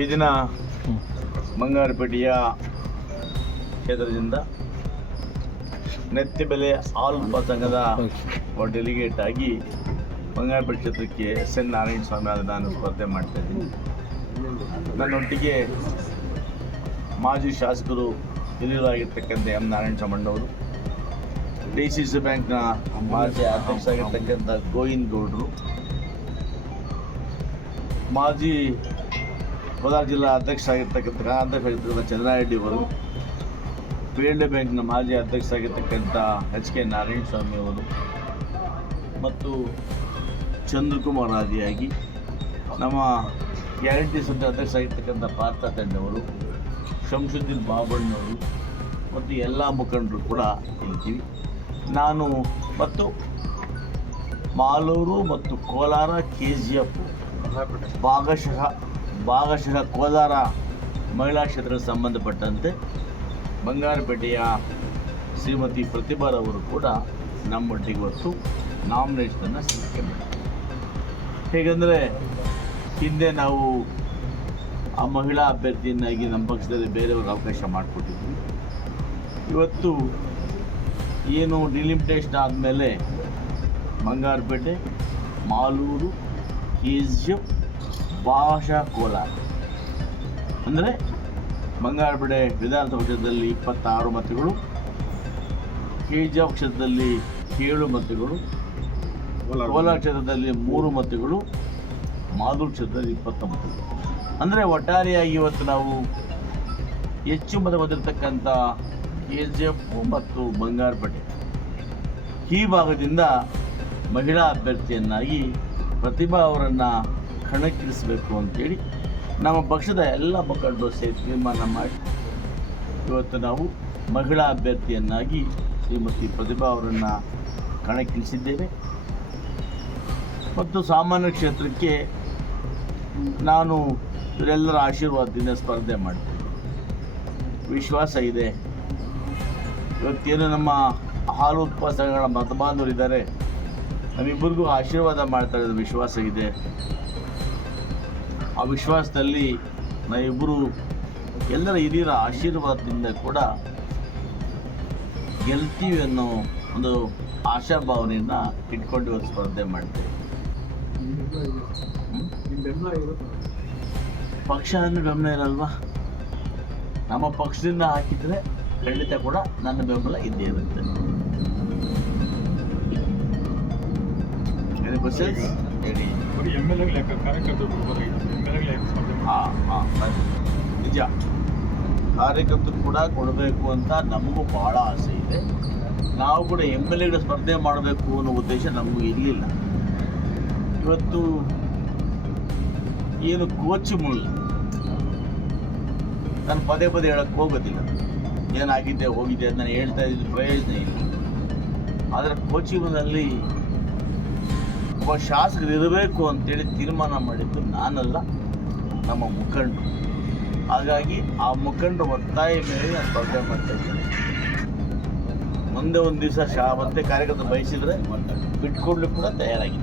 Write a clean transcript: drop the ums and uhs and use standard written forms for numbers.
ಈ ದಿನ ಬಂಗಾರಪೇಟೆಯ ಕ್ಷೇತ್ರದಿಂದ ನೆತ್ತಿಬೆಲೆ ಆಲ್ಫಾ ಸಂಘದ ಡೆಲಿಗೇಟ್ ಆಗಿ ಬಂಗಾರಪೇಟೆ ಕ್ಷೇತ್ರಕ್ಕೆ SN ನಾರಾಯಣ ಸ್ವಾಮಿ ಆದ ನಾನು ಸ್ಪರ್ಧೆ ಮಾಡ್ತಾ ಇದ್ದೀನಿ. ನನ್ನೊಟ್ಟಿಗೆ ಮಾಜಿ ಶಾಸಕರು ಹಿರಿಯರಾಗಿರ್ತಕ್ಕಂಥ M. ನಾರಾಯಣ ಸ್ವಾಮಿ ಅವರು, DCC ಬ್ಯಾಂಕ್ನ ಮಾಜಿ ಅಧ್ಯಕ್ಷ ಆಗಿರ್ತಕ್ಕಂಥ ಗೋವಿಂದ ಗೌಡರು, ಮಾಜಿ ಕೋಲಾರ ಜಿಲ್ಲಾ ಅಧ್ಯಕ್ಷ ಆಗಿರ್ತಕ್ಕಂಥ ಚಂದ್ರಾರೆಡ್ಡಿ ಅವರು, PLD ಬ್ಯಾಂಕ್ನ ಮಾಜಿ ಅಧ್ಯಕ್ಷ ಆಗಿರ್ತಕ್ಕಂಥ HK ನಾರಾಯಣ ಸ್ವಾಮಿ ಅವರು ಮತ್ತು ಚಂದ್ರಕುಮಾರ್ ಆದಿಯಾಗಿ ನಮ್ಮ ಗ್ಯಾರಂಟಿ ಸಂಘದ ಅಧ್ಯಕ್ಷ ಆಗಿರ್ತಕ್ಕಂಥ ಪಾರ್ಥ ತಂಡವರು, ಶಂಸುದ್ದೀನ್ ಬಾಬಣ್ಣವರು ಮತ್ತು ಎಲ್ಲ ಮುಖಂಡರು ಕೂಡ ಇರ್ತೀವಿ. ನಾನು ಮತ್ತು ಮಾಲೂರು ಮತ್ತು ಕೋಲಾರ KGF ಭಾಗಶಃ ಕೋಲಾರ ಮಹಿಳಾ ಕ್ಷೇತ್ರಕ್ಕೆ ಸಂಬಂಧಪಟ್ಟಂತೆ ಬಂಗಾರಪೇಟೆಯ ಶ್ರೀಮತಿ ಪ್ರತಿಭಾರವರು ಕೂಡ ನಮ್ಮೊಟ್ಟಿಗೆ ಹೊತ್ತು ನಾಮಿನೇಷನನ್ನು ಸಲ್ಲಿಕೆ ಮಾಡಿದ್ದಾರೆ. ಹೇಗೆಂದರೆ ಹಿಂದೆ ನಾವು ಆ ಮಹಿಳಾ ಅಭ್ಯರ್ಥಿಯನ್ನಾಗಿ ನಮ್ಮ ಪಕ್ಷದಲ್ಲಿ ಬೇರೆಯವ್ರಿಗೆ ಅವಕಾಶ ಮಾಡಿಕೊಟ್ಟಿದ್ವಿ. ಇವತ್ತು ಏನು ಡಿಲಿಮಿಟೇಷನ್ ಆದಮೇಲೆ ಬಂಗಾರಪೇಟೆ, ಮಾಲೂರು, KGF ಭಾಗಶಃ ಕೋಲಾರ ಅಂದರೆ ಬಂಗಾರಪೇಟೆ ವಿಧಾನಸಭಾ ಕ್ಷೇತ್ರದಲ್ಲಿ 26 ಮತಗಳು, KGF ಕ್ಷೇತ್ರದಲ್ಲಿ 7 ಮತಗಳು, ಕೋಲಾರ ಕ್ಷೇತ್ರದಲ್ಲಿ 3 ಮತಗಳು, ಮಾಲೂರು ಕ್ಷೇತ್ರದಲ್ಲಿ 20 ಮತಗಳು. ಅಂದರೆ ಒಟ್ಟಾರೆಯಾಗಿ ಇವತ್ತು ನಾವು ಹೆಚ್ಚು ಮತ ಹೊಂದಿರತಕ್ಕಂಥ KGF ಮತ್ತು ಬಂಗಾರಪೇಟೆ ಈ ಭಾಗದಿಂದ ಮಹಿಳಾ ಅಭ್ಯರ್ಥಿಯನ್ನಾಗಿ ಪ್ರತಿಭಾ ಅವರನ್ನು ಕಣಕ್ಕಿಳಿಸಬೇಕು ಅಂತೇಳಿ ನಮ್ಮ ಪಕ್ಷದ ಎಲ್ಲ ಮುಖಂಡರು ಸೇರಿ ತೀರ್ಮಾನ ಮಾಡಿ ಇವತ್ತು ನಾವು ಮಹಿಳಾ ಅಭ್ಯರ್ಥಿಯನ್ನಾಗಿ ಶ್ರೀಮತಿ ಪ್ರತಿಭಾ ಅವರನ್ನು ಕಣಕ್ಕಿಳಿಸಿದ್ದೇವೆ. ಮತ್ತು ಸಾಮಾನ್ಯ ಕ್ಷೇತ್ರಕ್ಕೆ ನಾನು ಇವರೆಲ್ಲರ ಆಶೀರ್ವಾದದಿಂದ ಸ್ಪರ್ಧೆ ಮಾಡ್ತೇನೆ. ವಿಶ್ವಾಸ ಇದೆ, ಇವತ್ತೇನು ನಮ್ಮ ಹಾಲು ಉತ್ಪಾದಕಗಳ ಮತಬಾಂಧವರಿದ್ದಾರೆ, ನಮ್ಮಿಬ್ಬರಿಗೂ ಆಶೀರ್ವಾದ ಮಾಡ್ತಾ ಇರೋದು ವಿಶ್ವಾಸ ಇದೆ. ಆ ವಿಶ್ವಾಸದಲ್ಲಿ ನಾವಿಬ್ಬರು ಎಲ್ಲರ ಹಿರಿಯರ ಆಶೀರ್ವಾದದಿಂದ ಕೂಡ ಗೆಲ್ತೀವಿ ಅನ್ನೋ ಒಂದು ಆಶಾಭಾವನೆಯನ್ನು ಇಟ್ಕೊಂಡು ಇವತ್ತು ಸ್ಪರ್ಧೆ ಮಾಡ್ತೇವೆ. ಪಕ್ಷ ಅಂದರೆ ಬೆಂಬಲ ಇರಲ್ವಾ? ನಮ್ಮ ಪಕ್ಷದಿಂದ ಹಾಕಿದರೆ ಖಂಡಿತ ಕೂಡ ನನ್ನ ಬೆಂಬಲ ಇದ್ದೇ ಇರುತ್ತೆ. ನಿಜ, ಕಾರ್ಯಕರ್ತರು ಕೂಡ ಕೊಡಬೇಕು ಅಂತ ನಮಗೂ ಭಾಳ ಆಸೆ ಇದೆ. ನಾವು ಕೂಡ MLA ಸ್ಪರ್ಧೆ ಮಾಡಬೇಕು ಅನ್ನೋ ಉದ್ದೇಶ ನಮಗೂ ಇರಲಿಲ್ಲ. ಇವತ್ತು ಏನು ಕೋಚ್ ಮೂಲ ನಾನು ಪದೇ ಹೇಳಕ್ಕೆ ಹೋಗೋದಿಲ್ಲ, ಏನಾಗಿದೆ ಹೋಗಿದೆ ಅಂತ ನಾನು ಹೇಳ್ತಾ ಇದ್ದು ಪ್ರಯೋಜನ ಇಲ್ಲ. ಆದರೆ ಕೋಚಿಂಗ್ನಲ್ಲಿ ಒಬ್ಬ ಶಾಸಕರು ಇರಬೇಕು ಅಂತೇಳಿ ತೀರ್ಮಾನ ಮಾಡಿದ್ದು ನಾನಲ್ಲ, ನಮ್ಮ ಮುಖಂಡರು. ಹಾಗಾಗಿ ಆ ಮುಖಂಡರು ಒತ್ತಾಯ ಮೇಲೆ ನಾನು ಸ್ಪರ್ಧೆ ಮಾಡ್ತಾ ಇದ್ದೀನಿ. ಮುಂದೆ ಒಂದು ದಿವಸ ಮತ್ತೆ ಕಾರ್ಯಕರ್ತರು ಬಯಸಿದರೆ ಬಿಟ್ಕೊಡ್ಲಿಕ್ಕೆ ಕೂಡ ತಯಾರಾಗಿದೆ.